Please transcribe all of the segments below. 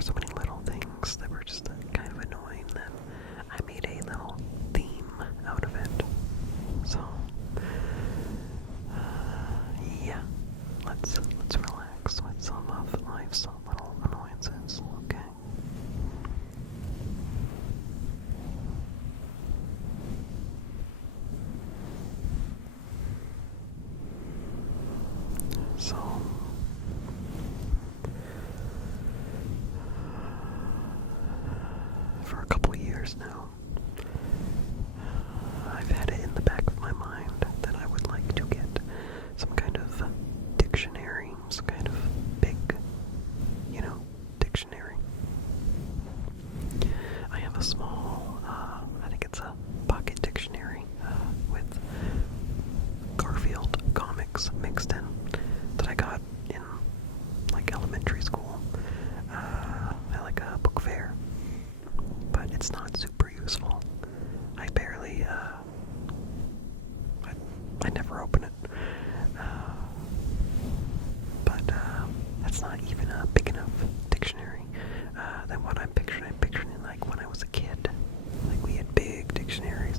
were so many little things that were just kind of annoying that I made a little theme out of it. So, yeah, let's relax with some of life's little annoyances, okay? So, for a couple years now, I've had it in the back of my mind that I would like to get some kind of dictionary, some kind of big, dictionary. I have a small, I think it's a pocket dictionary with Garfield comics mixed in that I got in like elementary school at like a book fair, but it's not super useful. I barely, I never open it, but that's not even a big enough dictionary. Than what I'm picturing like when I was a kid, like we had big dictionaries,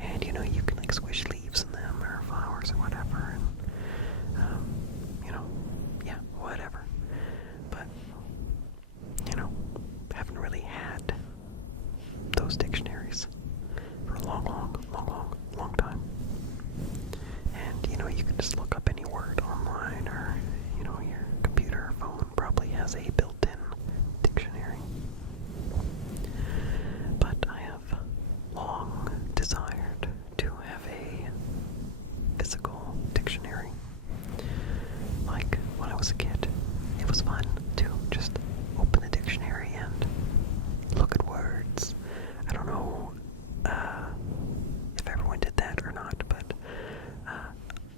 and you can like squish leaves in them or flowers or whatever, and yeah, whatever. But haven't really had those dictionaries for a long time. And you can just look up any word online, or your computer or phone probably has a built-in dictionary. But I have long desired to have a physical dictionary. Like when I was a kid, it was fun to just open the dictionary and look at words. I don't know if everyone did that or not, but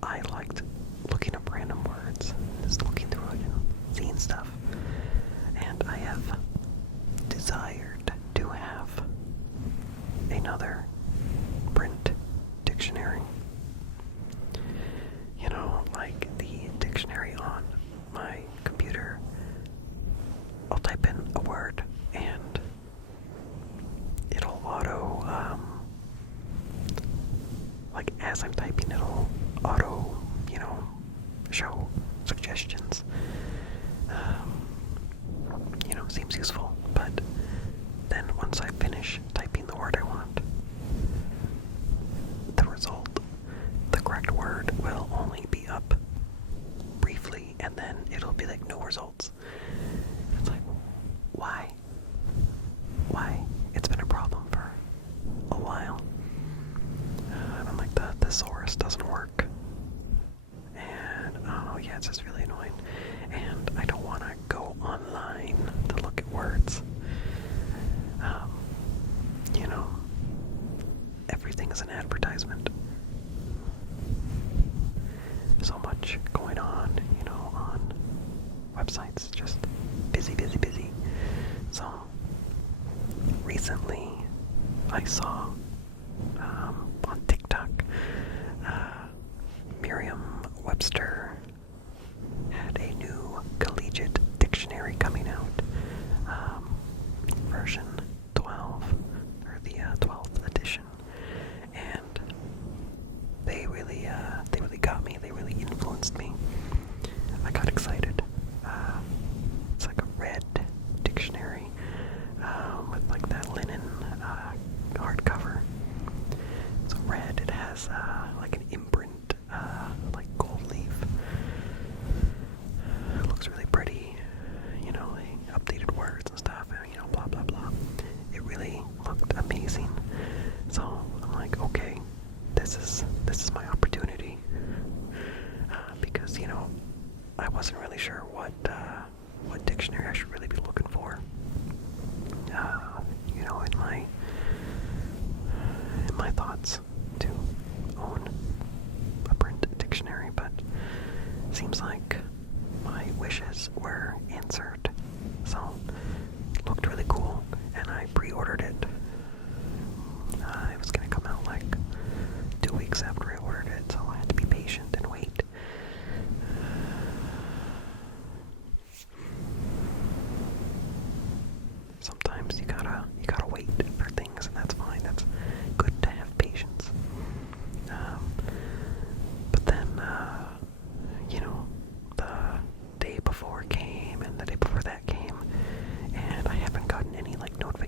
I liked looking up random words, just looking through it and seeing stuff. And I have desired to have another print dictionary. Like the dictionary on my computer, I'll type in a word and it'll auto, like as I'm typing, it'll auto, show suggestions. Seems useful, but then once I finish typing the word I want, the result, the correct word, will only be up briefly, and then it'll be like no results. It's like, why? It's been a problem for a while. And I'm like, the thesaurus doesn't work. And I don't know, yeah, it's just really annoying. And I don't want to go online to look at words. Everything is an advertisement. So much going on, on websites, just busy. So, recently, I saw, on TikTok, Merriam-Webster had a new collegiate dictionary coming out, version 12, or the 12th edition, and they really got me. They really influenced me. I got excited. It's like a red dictionary with like that linen hardcover. It's red. It has like an imprint, like gold leaf,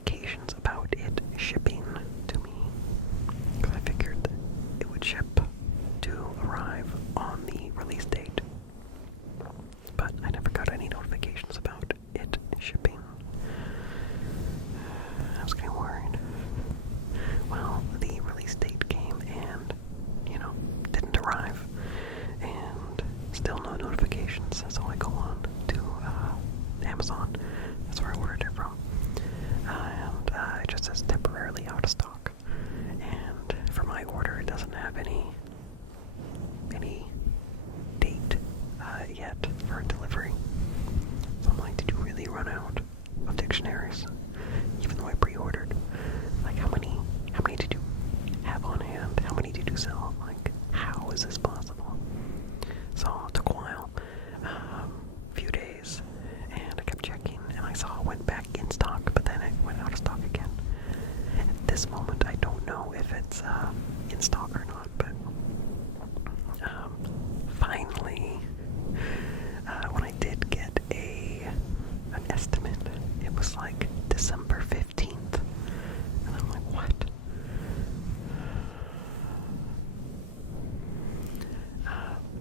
notifications about it shipping to me. Because I figured that it would ship to arrive on the release date. But I never got any notifications about it shipping. I was getting worried. Well, the release date came and, didn't arrive. And still no notifications. So I go on to Amazon. That's where I ordered it from. And it just says temporarily out of stock. And for my order, it doesn't have any date yet for delivery. So I'm like, did you really run out of dictionaries? Even though I pre-ordered. Like, how many did you have on hand? How many did you sell? Like, how is this possible? So it took a while, a few days, and I kept checking, and I saw it went back in stock, but then it went out of stock again. At this moment, I don't know if it's in stock or not, but finally, when I did get an estimate, it was like December 15th, and I'm like, what?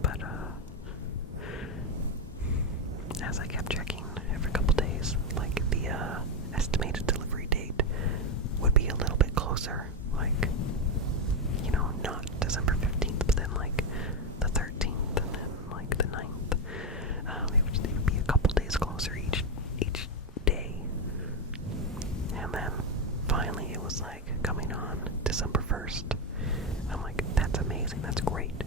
But as I kept checking every couple days, like the estimated delivery date would be a little bit closer, like, not December 15th, but then like the 13th, and then like the 9th. It would be a couple days closer each day. And then finally it was like coming on December 1st. I'm like, that's amazing, that's great.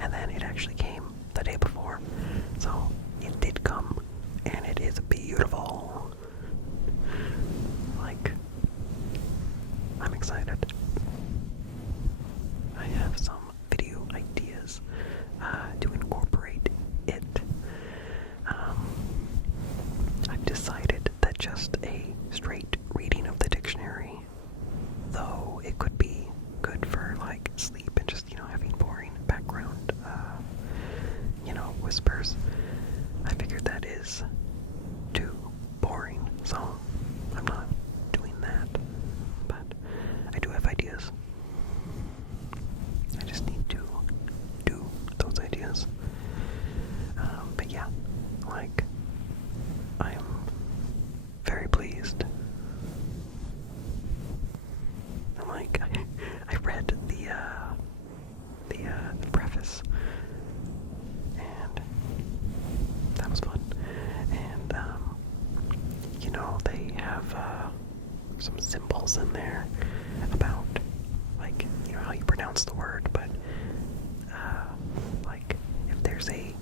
And then it actually came the day before. So it did come, and it is beautiful. Like, I'm excited. I have some video ideas to incorporate it. I've decided that just a straight reading of the dictionary, though it could be good for like sleep and just, having boring background, whispers, I figured that is too boring, so I'm not doing that. But I do have ideas. I just need to do those ideas. But yeah, like, I'm very pleased. I'm like, I read the preface, and that was fun. And they have some symbols in there about, like, how you pronounce the word, but like, if there's a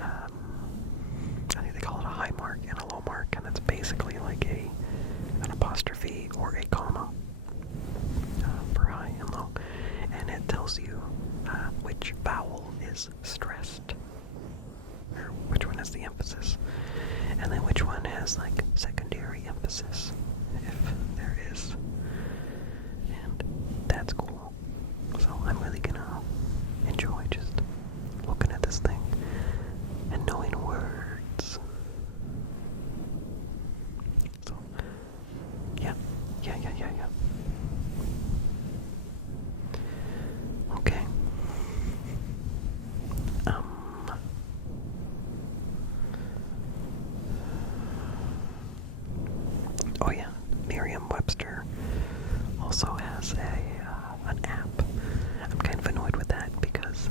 I think they call it a high mark and a low mark, and that's basically like an apostrophe or a comma for high and low, and it tells you which vowel is stressed, or which one has the emphasis, and then which one has like secondary emphasis, if there is. And that's cool. So I'm really gonna enjoy just looking at this thing and knowing words. So yeah. Okay. Oh yeah, Merriam-Webster also has an app. I'm kind of annoyed with that because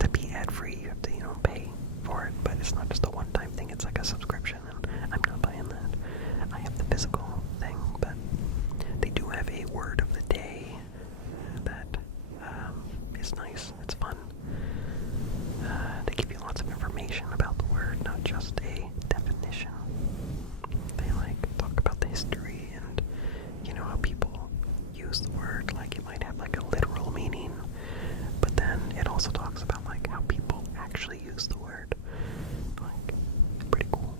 to be ad-free, you have to, pay for it, but it's not just a one-time thing, it's like a subscription, and I'm not buying that. I have the physical thing, but they do have a word of the day that is nice. It's fun. They give you lots of information about the word, not just a definition. They talk about the history and how people use the word. Like, it might have like a literal meaning, but then it also talks about like how people actually use the word. Like, it's pretty cool.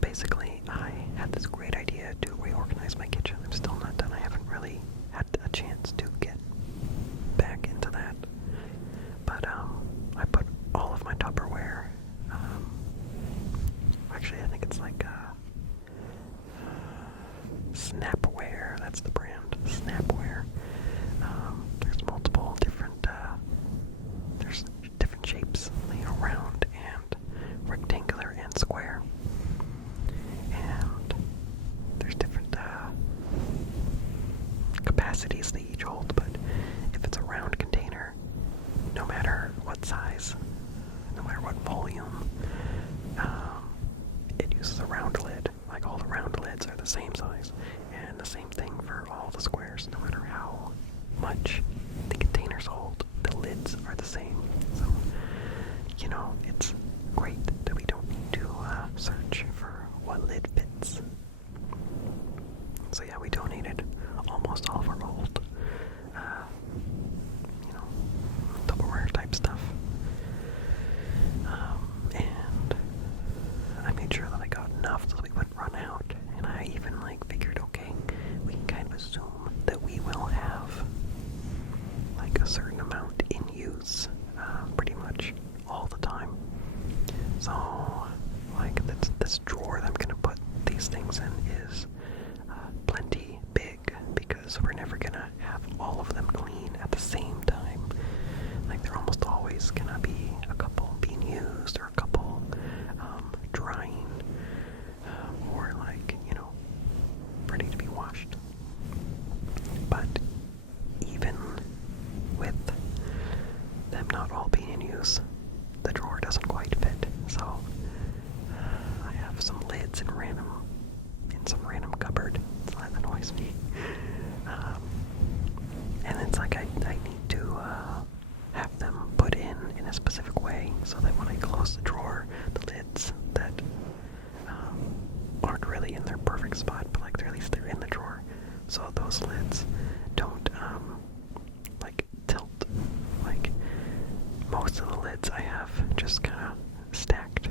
basically, I had this great idea to reorganize my kitchen. I'm still not done. I haven't really had a chance to get back into that. But I put all of my Tupperware. Actually, I think it's like Snapware. That's the brand. Snapware. There's multiple different. There's different shapes, round and rectangular and square. And there's different capacities they each hold, but if it's a round container, no matter what size, no matter what volume, it uses a round lid. Like all the round lids are the same size, and the same thing for all the squares. No matter how much the containers hold, the lids are the same. So, it's great that we don't need to search for what lid fits. So yeah, we donated almost all of our old, Tupperware type stuff. And I made sure that I got enough so we wouldn't run out. And I even figured, okay, we can kind of assume that we will have a certain amount in use pretty much all the time. So this drawer that I'm gonna put these things in is plenty big, because we're never gonna have all of them clean at the same time. They're almost always gonna be a couple being used, or a couple drying, or ready to be washed. But even with them not all being in use, the drawer doesn't quite fit. So I have some lids in some random cupboard. So that annoys me. And it's I need to have them put in a specific way so that when I close the drawer, the lids that aren't really in their perfect spot, but at least they're in the drawer. So those lids don't tilt. Most of the lids I have just kind of stacked,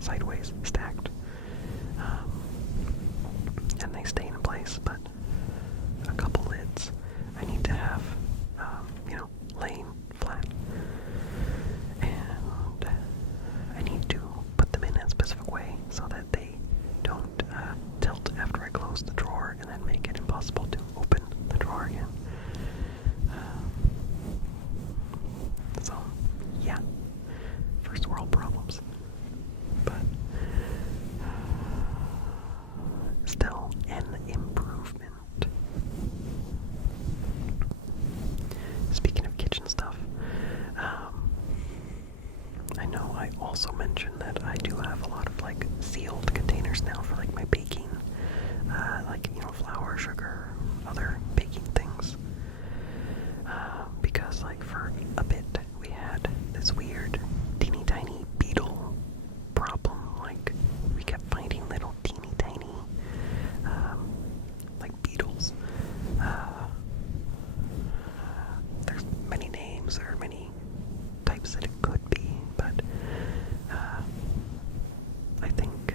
sideways stacked, and they stay in place. But a couple lids I need to have, laying flat, and I need to put them in a specific way so that they don't tilt after I close the drawer and then make it impossible to open the drawer again. So, yeah, first world problems, but still an improvement. Speaking of kitchen stuff, I know I also mentioned that I do have a lot of sealed containers now for my baking, flour, sugar, other baking things. Because for a bit we had this weird teeny tiny beetle problem. We kept finding little teeny tiny beetles. There's many names or many types that it could be, but I think,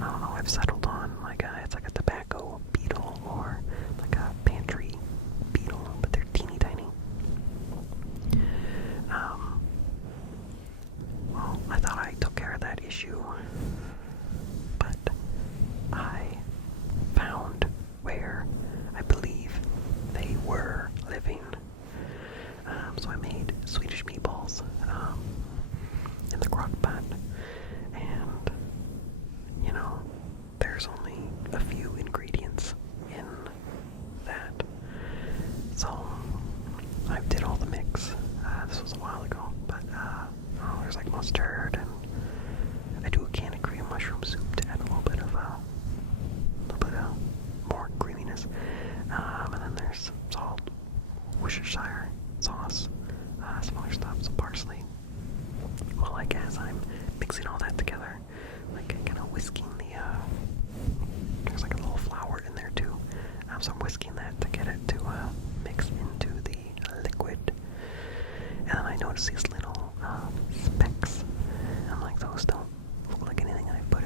I don't know, I've settled on it's a tobacco beetle or a pantry beetle, but they're teeny tiny. Well, I thought I took care of that issue, but I found where I believe they were living. So I made Swedish meatballs in the crock pot, and there's only a few ingredients in that. So I did all the mix. This was a while ago, but there's mustard, and I do a can of Korean mushroom soup to add a little bit of more creaminess. And then there's salt, Worcestershire sauce, some other stuff, some parsley. Well, as I'm mixing all that together, kind of whisking there's a little flour in there too. So I'm whisking that to get it to mix into the liquid. And then I noticed these little specks. I'm those don't look like anything I put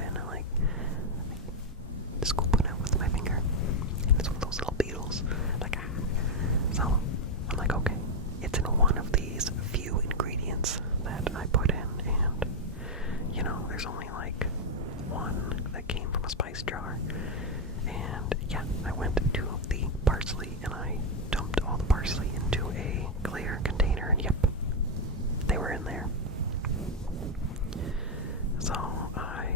one that came from a spice jar. And yeah, I went to the parsley and I dumped all the parsley into a clear container, and yep, they were in there. So I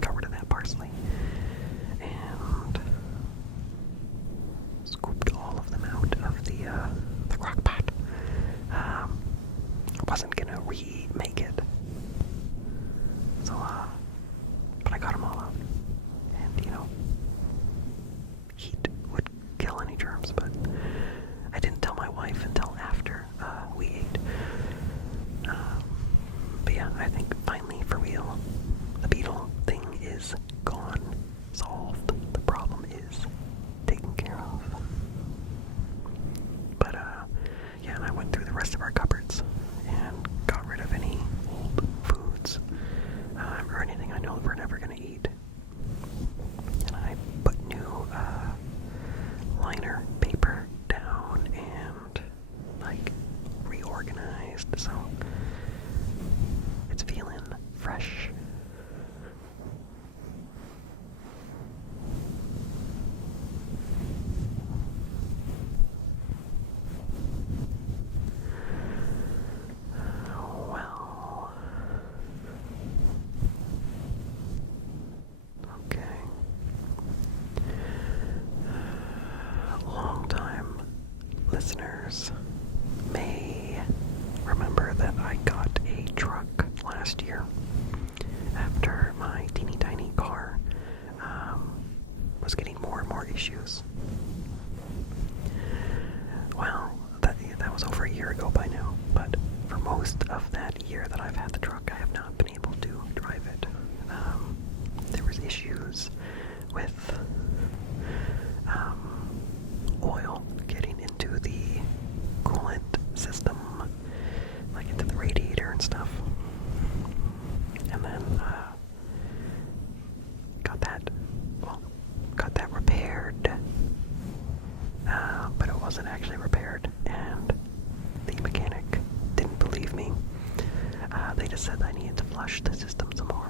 got rid of that parsley and scooped all of them out of the crock pot. I wasn't gonna remake it, so but I got them all out. And heat would kill any germs, but I didn't tell my wife until after we ate. But yeah, I think finally, for real, the beetle thing is gone, solved. The problem is taken care of. But yeah, and I went through the rest of our cupboards and got rid of any old foods or anything I know we're never gonna eat. And I put new liner paper down and reorganized, so it's feeling fresh. Well, okay. Long-time listeners may remember that I got a truck last year after my teeny tiny car was getting more and more issues. Well, that was over a year ago by now, but for most of that year that I've had the truck, I have not been able to drive it. There was issues with oil getting into the coolant system, like into the radiator and stuff. And then got that repaired, but it wasn't actually repaired, and the mechanic didn't believe me. They just said I needed to flush the system some more.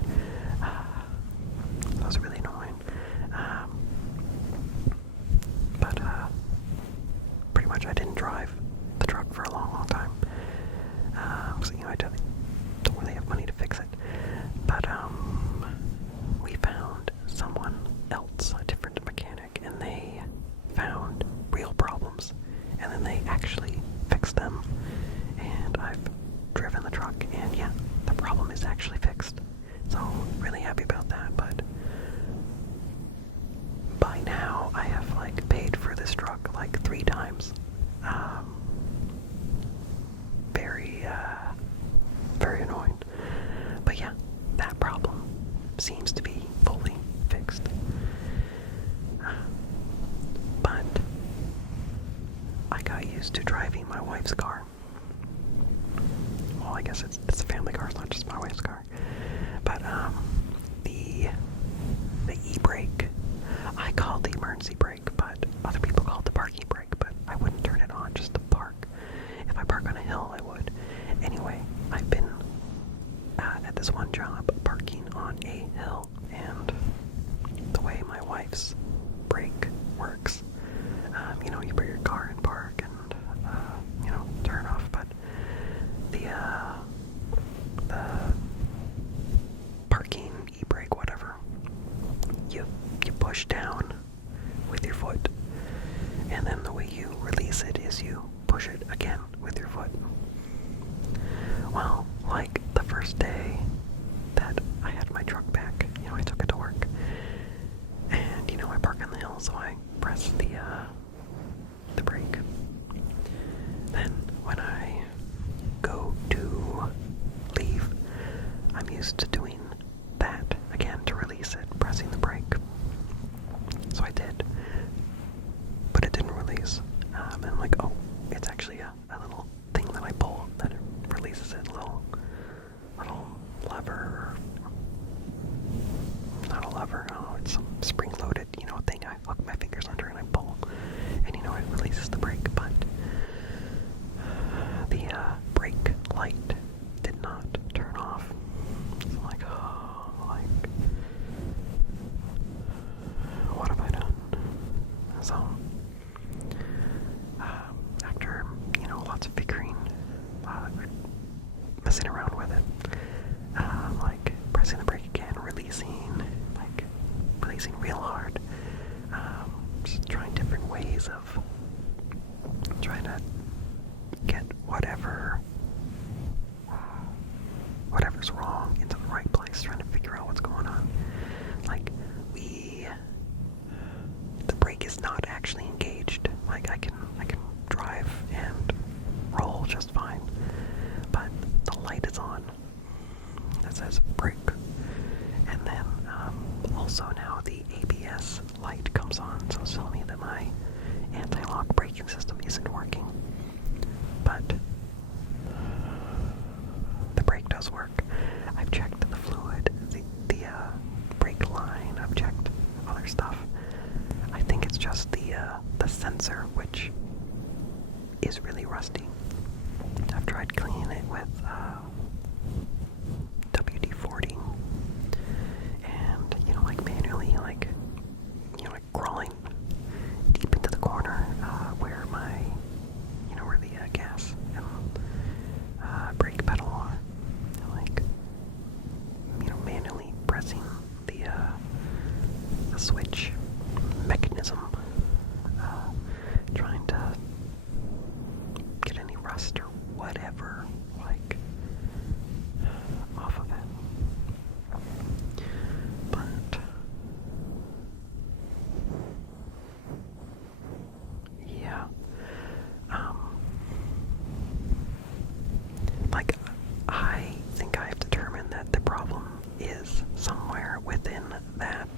That was really annoying. But pretty much I didn't drive the truck for a long, long time. So I don't really have money to fix it. But we found someone else, a different mechanic, and they found real problems, and then they actually fixed them. And I've driven the truck, and yeah, the problem is actually fixed. So really happy about that. But by now I have paid for this truck 3 times. Very annoying. But yeah, that problem seems to be fully fixed. But I got used to driving my wife's car. Well, I guess it's a family car, it's not just my wife's car. But the e-brake, I call it the emergency brake, but other people call it the parking brake, but I wouldn't turn it on just to park. If I park on a hill, I would. Anyway, I've been at this one job parking on a hill, and the way my wife's brake works, you put your car in park and turn off, but the parking e-brake, whatever, you push down with your foot, and then the way you release it is you push it again with your foot. Well, the first day that I had my truck back, I took it to work, and I park on the hill, so I press the brake. Then when I go to leave, I'm used to doing that again to release it, pressing the brake. So I did, but it didn't release. And I'm like, oh, it's actually a little thing that I pull that it releases it, little lever, not a lever, oh, it's some spring-loaded, thing I hook my fingers under and I pull, and it releases the brake, but the brake light did not turn off. So days of trying to get whatever's wrong into the right place, trying to figure out what's going on. Like, the brake is not actually engaged. Like, I can drive and roll just fine, but the light is on that says brake. And then also now the ABS light comes on, so it's telling me that my anti-lock braking system isn't working. But the brake does work. I've checked the fluid, the brake line. I've checked other stuff. I think it's just the sensor, which is really rusty. I've tried cleaning it with WD-40, and like manually, like crawling deep into the corner where my where the gas and brake pedal are, and like manually pressing the switch mechanism, trying to get any rust or whatever like off of it. But yeah, like I think I've determined that the problem is somewhere within that.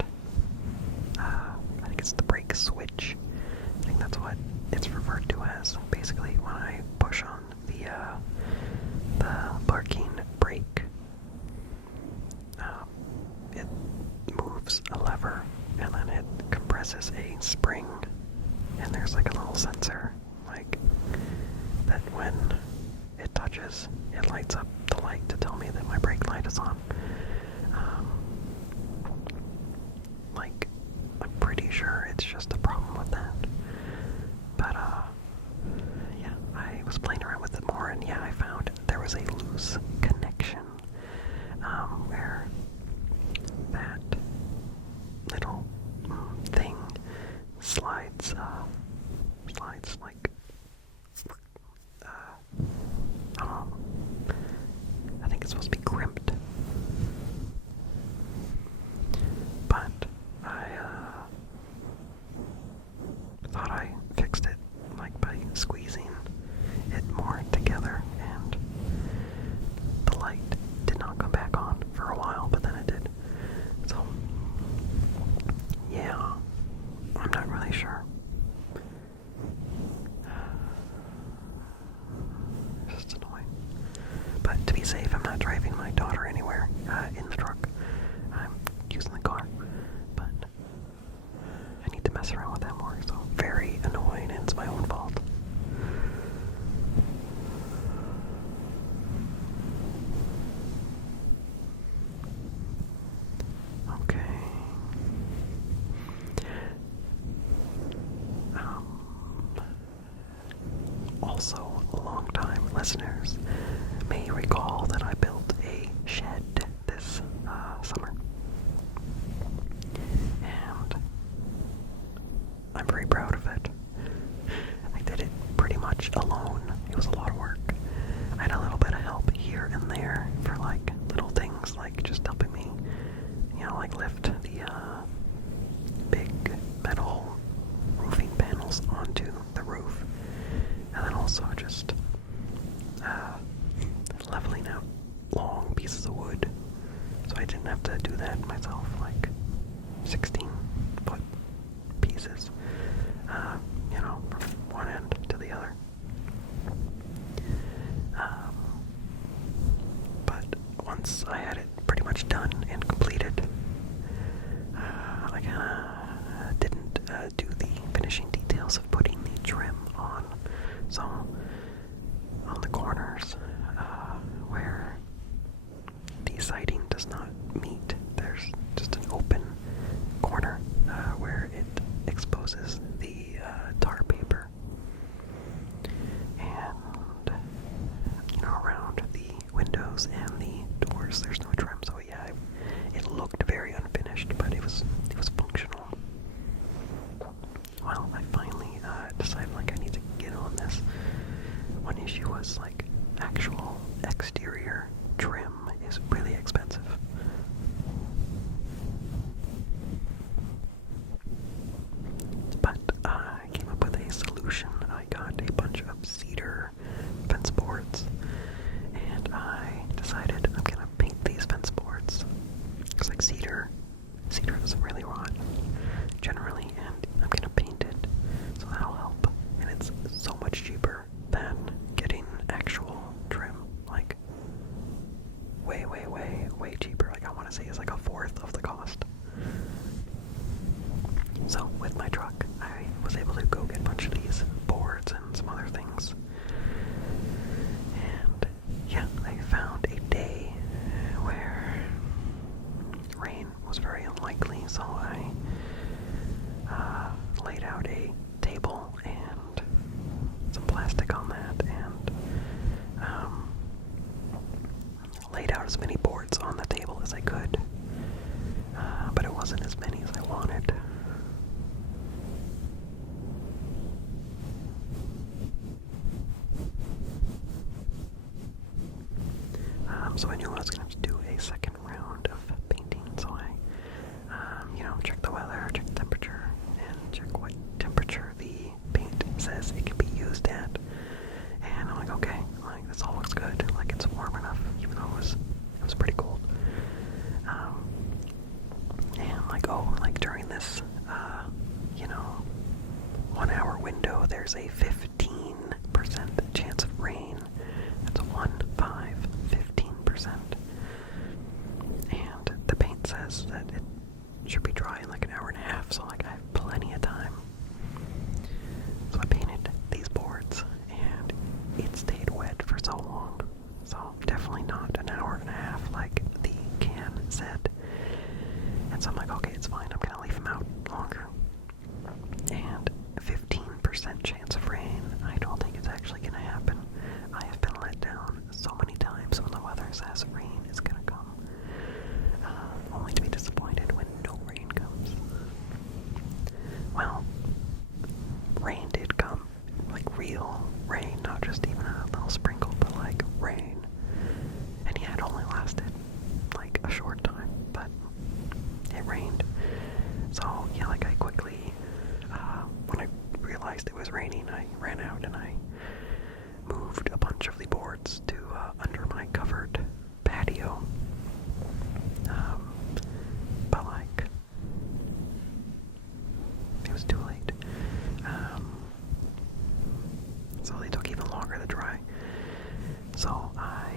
I think it's the brake switch. I think that's what it's referred to as. Basically, when I push on the parking brake, it moves a lever, and then it compresses a spring, and there's like a little sensor, like that when it touches, it lights up the light to tell me that my brake light is on. Like, I'm pretty sure it's just a problem with that. But, yeah, I was playing around with it more, and yeah, I found there was a loose connection, where that little thing slides like, I think it's supposed to be crimped. But I thought I fixed it, like by squeezing it more together, and the light did not come back on for a while, but then it did. So yeah, I'm not really sure. It's just annoying. But to be safe, I'm not driving my daughter anywhere in the truck. I'm using the car. But I need to mess around with that more, so very annoying, and it's my own fault. Okay. Also, long-time listeners may recall that I built a shed this summer. And I'm very proud of it. I did it pretty much alone. It was a lot of work. I had a little bit of help here and there for like little things, like just helping me, like lift the big metal roofing panels onto the roof. And then also just leveling out long pieces of wood. So I didn't have to do that myself, like 16-foot pieces, from one end to the other. But once I had it pretty much done and completed, I kinda didn't do the finishing details of putting the trim on. So on the corners where the siding does not meet, there's just an open corner where it exposes the tar paper, and around the windows and the doors there's no trim. So yeah, it looked very unfinished, but it was functional. Well, I finally to say is like a fourth of the cost. So with my truck, I was able to go get a bunch of these boards and some other things. And yeah, I found a day where rain was very unlikely, so I laid out a table and some plastic on that, and laid out as many boards on the table as I could, but it wasn't as many as I wanted. So I knew I was going to have to do a second round of painting, so I, check the weather, check the temperature, and check what temperature the paint says it can be used at. And I'm like, okay, like this all looks good, like it's warm enough, even though it was pretty cold. And like, oh, like during this, 1 hour window, there's a 15% chance of rain. That's 15%. And the paint says that it should be dry in like an hour and a half, so like I have plenty of time. So I painted these boards, and it stayed wet for so long. So definitely not an hour and a half like the can said. And so I'm like, okay, it's fine, I'm gonna leave them out longer. And 15% chance of rain, I don't think it's actually gonna happen. I have been let down so many times when the weather says rain is gonna come, only to be disappointed when no rain comes. Well, rain did come, like real rain, not just even a little sprinkle, but like rain. And yeah, it only lasted like a short time, but it rained. So yeah, like I quickly, when I realized it was raining, I ran out and I moved a bunch of the boards to under my covered patio. But like, it was too late. So they took even longer to dry. So I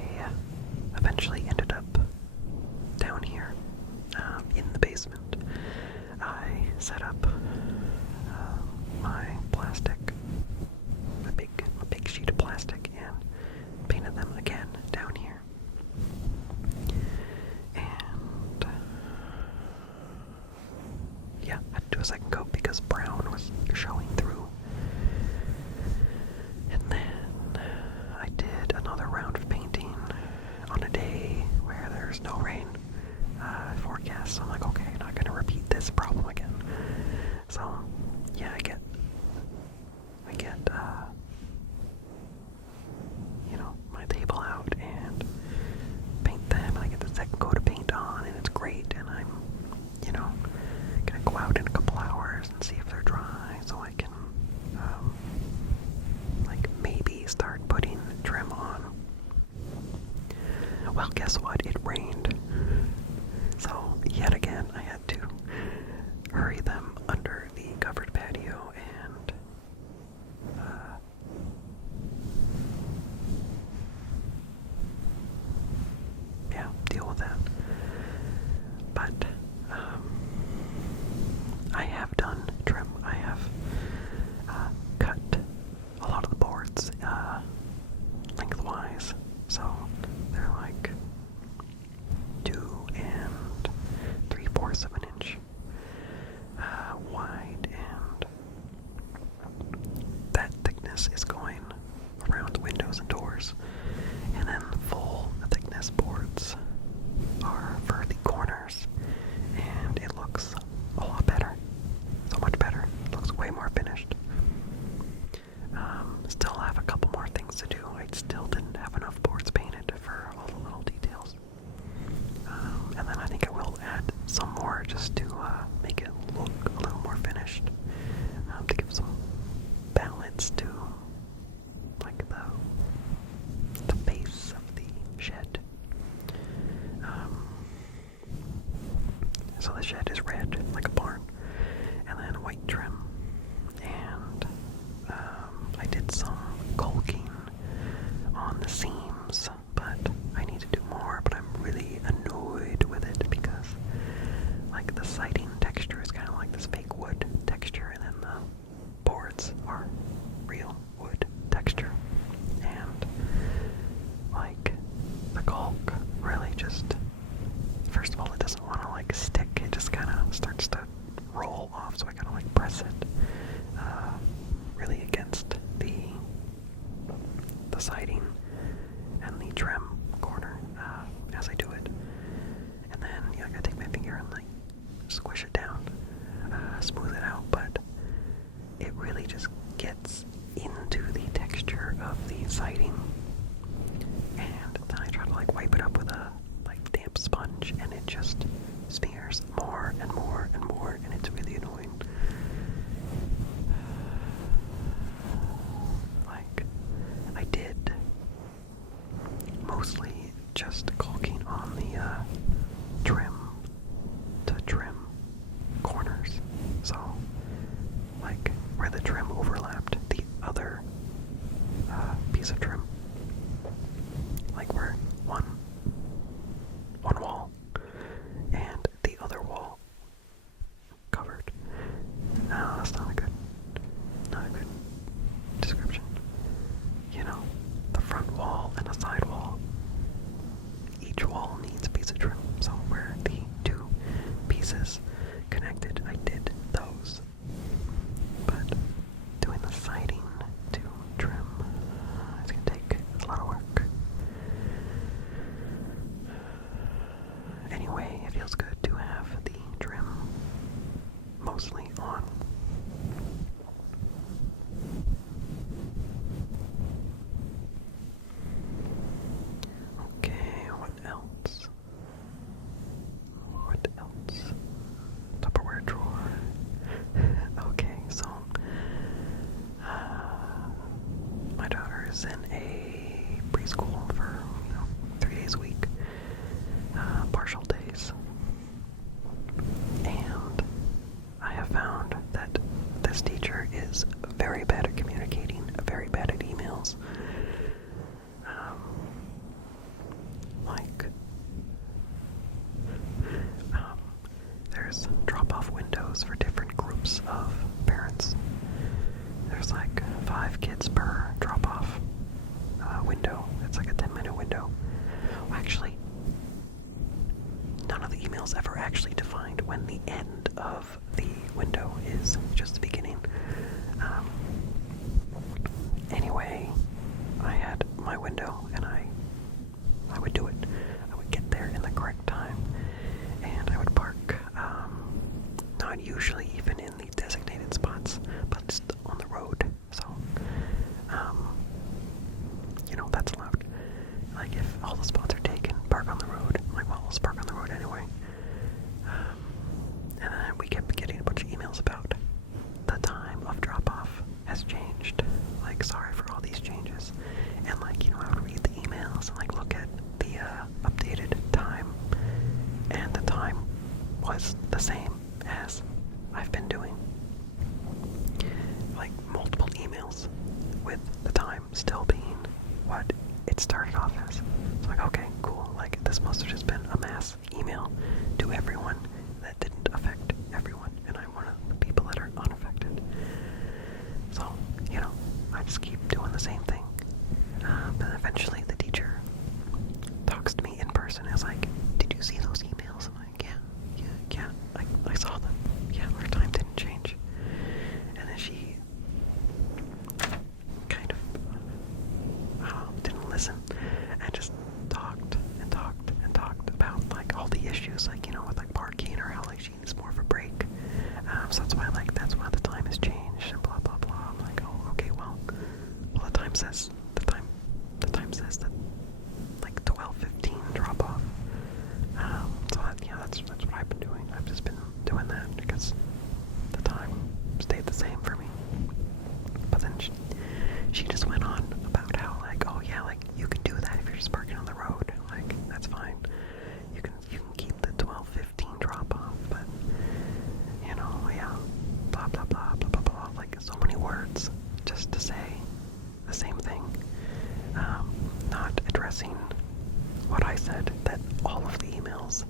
eventually ended up down here in the basement. I set up my plastic, a big sheet of plastic, and painted them again down here. And yeah, I had to do a second coat because brown was showing through. And then I did another round of painting on a day where there's no rain forecast. So I'm like, okay, not gonna repeat this problem again. So yeah, I get my table out and paint them, and I get the second coat of paint on, and it's great, and I'm gonna go out in a couple hours and see if they're dry so I can maybe start putting trim on. Well, guess what? It rained. So yet again I had to hurry them under the covered patio and deal with that. But I have done trim. I have cut a lot of the boards lengthwise, so they're like 2 3/4 of an inch wide, and that thickness is going around the windows and doors, and then full thickness boards are for the corners, and it looks a lot better, so much better. It looks way more finished. Still have a couple more things to do. I still didn't have enough boards painted for all the little details. And then I think I will add some more just to make it look a little more finished, to give some balance to like the base of the shed. So the shed is red, like a barn, and then white trim. And I did some caulking on the seams, but I need to do more. But I'm really annoyed with it because first of all, it doesn't want to like stick. It just kind of starts to roll off, so I gotta like press it really against the siding and the trim corner as I do it. And then I gotta take my finger and like squish it down, smooth it out, but it really just gets into the texture of the siding. And then I try to like wipe it up with a like damp sponge, and it just smears more and more and more, and it's really annoying. Like, I did mostly just caulking on the trim to trim corners. So, like, where the trim overlapped the other piece of trim. Like where one wall and the other wall covered. No, that's not a good description. You know, the front wall and the side wall. Each wall needs a piece of trim. So where the two pieces connected, I did those. But doing the siding to trim, it's gonna take a lot of work. Anyway, it feels good to have the trim mostly on. Okay, what else? What else? Tupperware drawer. Okay, so my daughter is in a preschool for 3 days a week, partial days, and I have found that this teacher is very bad at communicating, very bad at emails. There's drop-off windows for different groups of parents. There's like 5 kids per drop-off window. It's like a 10-minute window. Well, actually, none of the emails ever actually defined when the end of the window is, just the beginning. Anyway, I had my window, and I would do it. I would get there in the correct time, and I would park, not usually even in the designated spots, but just on the road. So, that's allowed. Like, if all the spots are taken, park on the road. I'm like, well, let's park on the road anyway. And then we kept getting a bunch of emails about the time of drop-off has changed. Like, sorry for all these changes. And like, I would read the emails and like look at the updated time, and the time was the same as I've been doing. Like, multiple emails with the time still being what it started off as. It's like, okay, cool. Like, this must have just been a mass email to everyone that didn't affect everyone, and I'm one of the people that are unaffected. So, I just keep doing the same thing. But eventually the teacher talks to me in person. Is like, did you see those emails? I'm like, yeah. I saw them. Yeah, our time didn't change. And then she kind of didn't listen, and just talked about like all the issues, like with like parking, or how like she needs more of a break. So that's why the time has changed, and blah blah blah. I'm like, oh, okay, well the time says that like 12:15 drop off. So that's what I've been doing. I've just been doing that because the time stayed the same for me. But then she just went on about how like, oh yeah, like you can do that if you're just parking on the road. Like, that's fine. You can keep the 12:15 drop off, but yeah, blah blah blah blah blah blah. Like, so many words just to say the same thing. Not addressing what I said, that all of the emails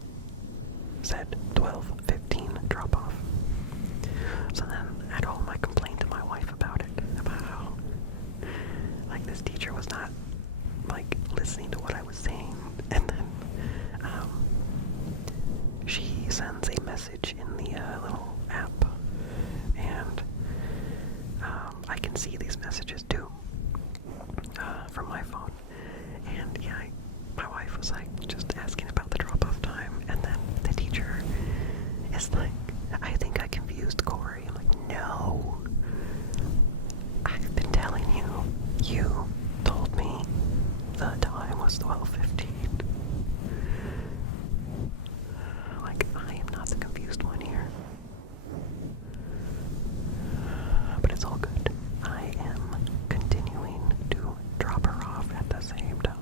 said 12:15 drop off. So then at home I complained to my wife about it, about how like this teacher was not like listening to what I was saying. And then message in the little app, and I can see these messages too from my phone. And yeah, my wife was like just asking about the drop-off time, and then the teacher is like, I think I confused Corey. I'm like, no, I've been telling you. You told me the time was 12:15. Like, I am not the confused one here. But it's all good. I am continuing to drop her off at the same time.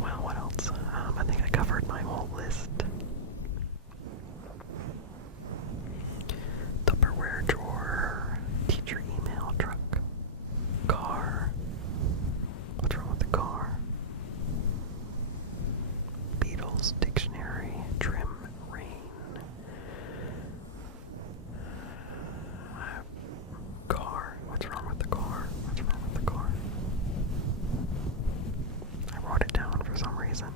Well, what else? I think I covered my whole list. Tupperware drawer, teacher email, truck, car. What's wrong with the car? Beatles, dictionary, trim, rain. Car. What's wrong with the car? What's wrong with the car? I wrote it down for some reason.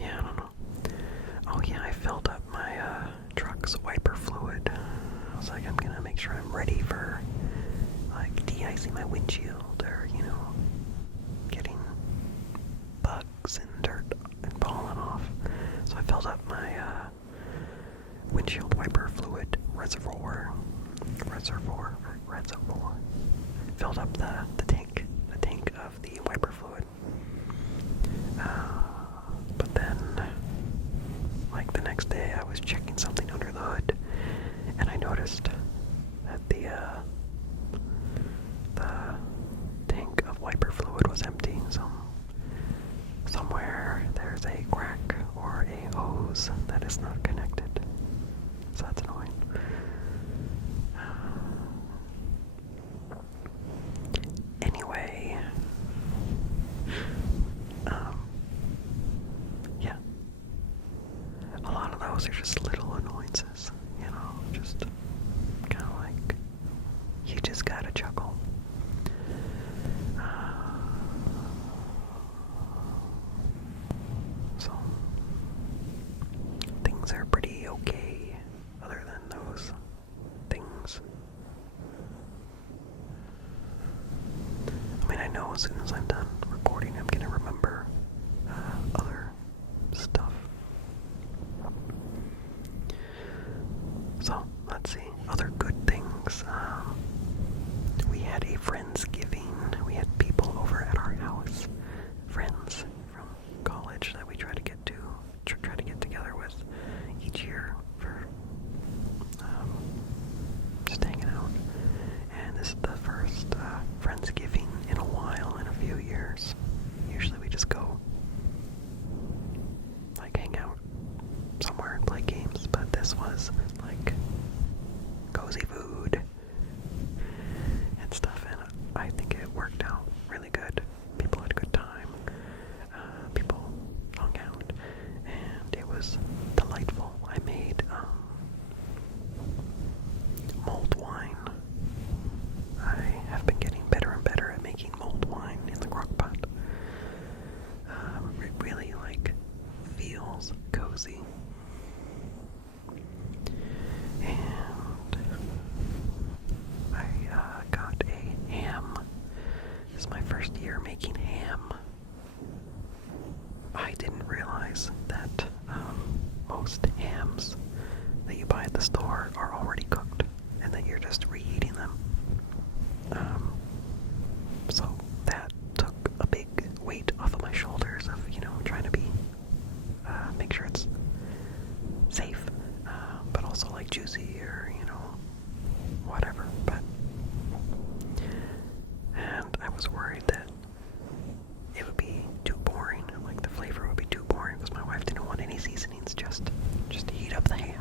Yeah, I don't know. Oh yeah, I filled up my truck's wiper fluid. I was like, I'm gonna make sure I'm ready for like de-icing my windshield, or getting bugs and dirt and pollen off. So I filled up my windshield wiper fluid reservoir. Filled up the tank of the wiper fluid. But then, like the next day, I was checking something under the hood, and I noticed that the tank of wiper fluid was empty. So somewhere there's a crack or a hose that is not connected. So that's annoying. Anyway, yeah, a lot of those are just little annoyances, just kind of like, you just gotta chuckle. So, things are pretty okay, other than those things. I mean, I know as soon as I'm done recording, I'm gonna remember other stuff. So, let's see. Other good things. We had a Friendsgiving. We had people over at our house. Friends from college that we try to get together with each year for just hanging out. And this is the first Friendsgiving in a while, in a few years. Usually we just go like hang out somewhere and play games, but this was like cozy food and stuff, and I think it worked out really good. People had a good time. People hung out, and it was delightful. I made mulled wine. I have been getting better and better at making mulled wine in the crock pot. It really feels cozy. And I got a ham. This is my first year making ham. I didn't realize that most hams that you buy at the store are already cooked, and that you're just reheating them. So that took a big weight off of my shoulders of, trying to make sure it's safe, but also juicy, or, whatever. And I was worried that it would be too boring, the flavor would be too boring, because my wife didn't want any seasonings, just to heat up the ham.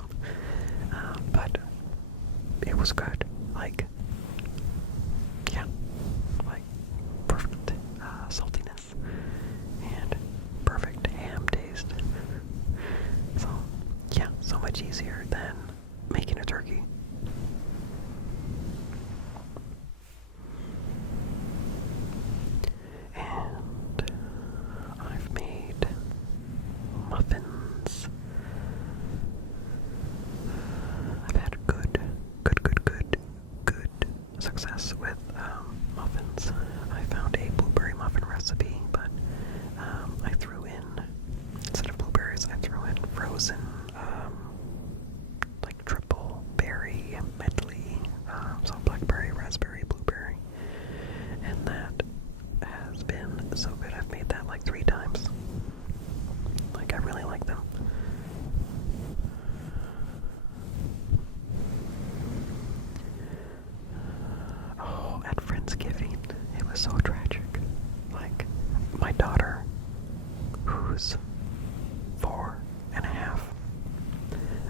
much easier than making a turkey. And I've made muffins. I've had good success with muffins. I found a blueberry muffin recipe, but I threw in, instead of blueberries, I threw in frozen, like triple berry medley, so blackberry, raspberry, blueberry, and that has been so good. I've made that like 3 times. Like, I really like them. Oh, at Friendsgiving, it was so tragic. Like, my daughter, who's 4.5,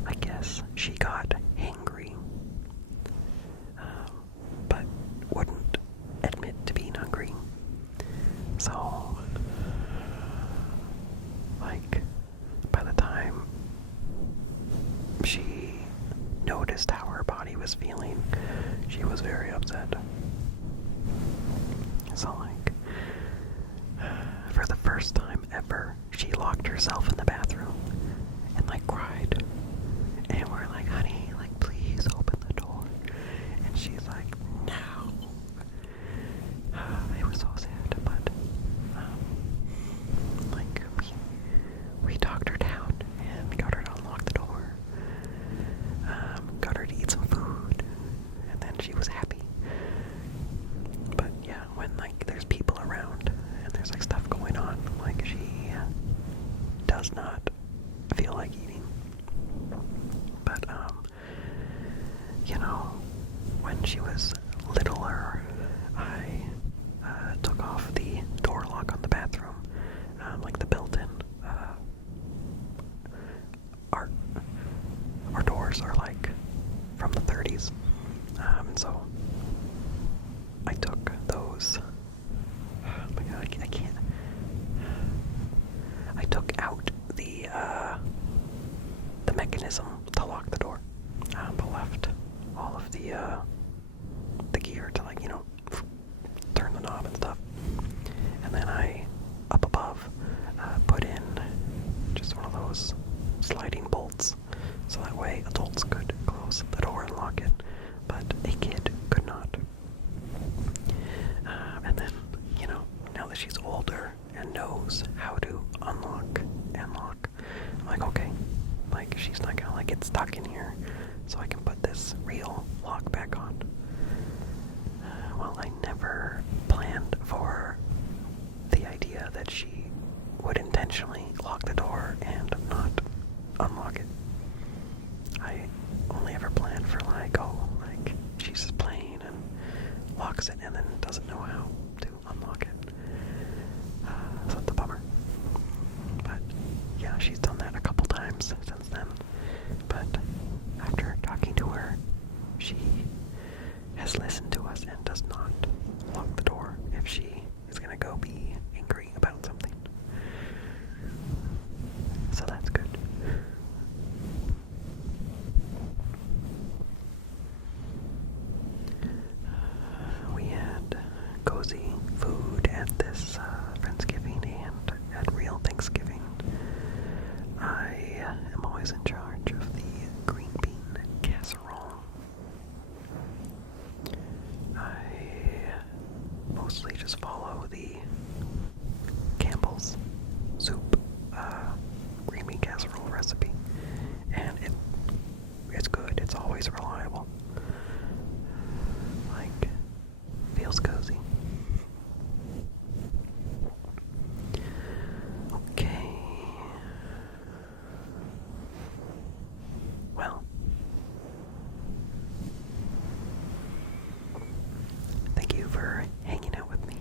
I guess she got hangry, but wouldn't admit to being hungry. So, like, by the time she noticed how her body was feeling, she was very upset. So, like, for the first time ever, she locked herself in the bathroom and, like, cried. And we're like, honey, like, please open the door. And she's like, no. It was so sad, but, like, we talked her down and got her to unlock the door. Got her to eat some food, and then she was happy. But yeah, when, like, there's people around and there's, like, stuff going on, like, she does not feel like eating. But you know, when she was littler, I took off the door lock on the bathroom, like the built-in. Our doors are like from the 30s, and so I took those. Oh my God, I can't. I took out the mechanism to lock the door, but left all of the gear to, like, you know, turn the knob and stuff. And then I, up above, put in just one of those sliding bolts, so that way adults could close the door and lock it, but a kid could not. And then, you know, now that she's older and knows how to unlock and lock, I'm like, okay, like, she's not gonna, like, get stuck in here, so I can put this real lock back on. Well, I never planned for the idea that she would intentionally lock the door and not unlock it. I only ever planned for, like, oh, like, she's just playing and locks it and then doesn't know how to unlock it. So it's a bummer. But yeah, she's done that a couple times since then. But after talking to her, she has listened to us and does not lock the door if she is gonna go be angry about something. So that's good. We had cozy food at this Friendsgiving and at real Thanksgiving. I am always in charge of the green bean casserole. I mostly just follow the Campbell's soup green bean casserole recipe, and it's good. It's always reliable. Like, feels cozy. Okay. Well, thank you for hanging out with me.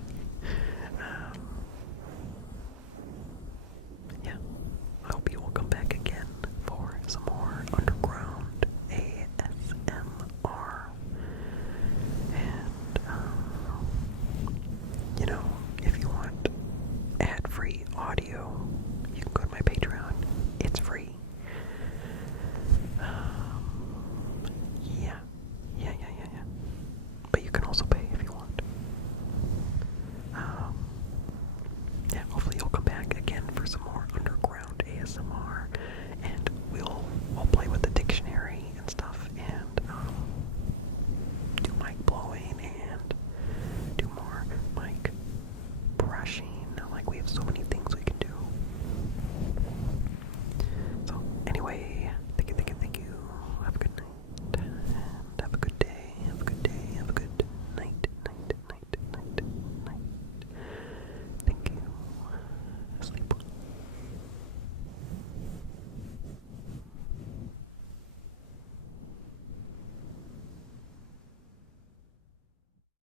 Yeah, I hope you will come back again for some more underground ASMR. can also